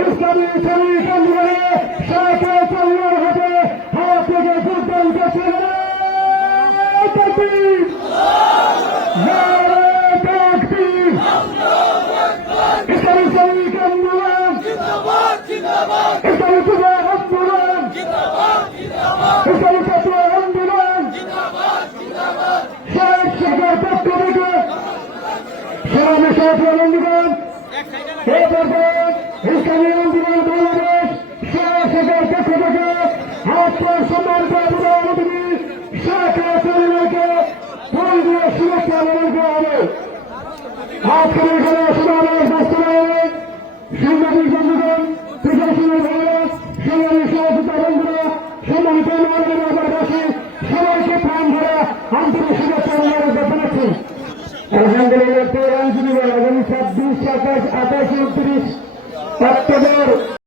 ইসলামী শ্রমিক আন্দোলনে সরকার চালনার হাতে হাত থেকে যোগদান করছে ইসলামী শ্রমিক আন্দোলন ইসলামী যুব আন্দোলন ইসলামী ছাত্র আন্দোলন শেখ সরকার পক্ষ থেকে সারা ছাত্র আন্দোলন ইসলামী আন্দোলন বাংলাদেশ শেখ সরকার পক্ষ থেকে আজকের সম্মানিত প্রধানমন্ত্রী শেখ হাসিনাকে ফুল দিয়ে শুভেচ্ছা জানানো হবে। আজকের এখানে সমাবেশ বাস্তবায়নে সাংবাদিক বন্ধুগণ, প্রশাসনের ভাইরা, সংগ্রামী সহযোগিতা বন্ধুরা, সম্মানিত নগরবাসী সবাইকে প্রাণ ভরা আন্তরিক শুভেচ্ছা জানাচ্ছি। আলহামদুলিল্লাহ আগামী 26, 27, 28, 29 অক্টোবর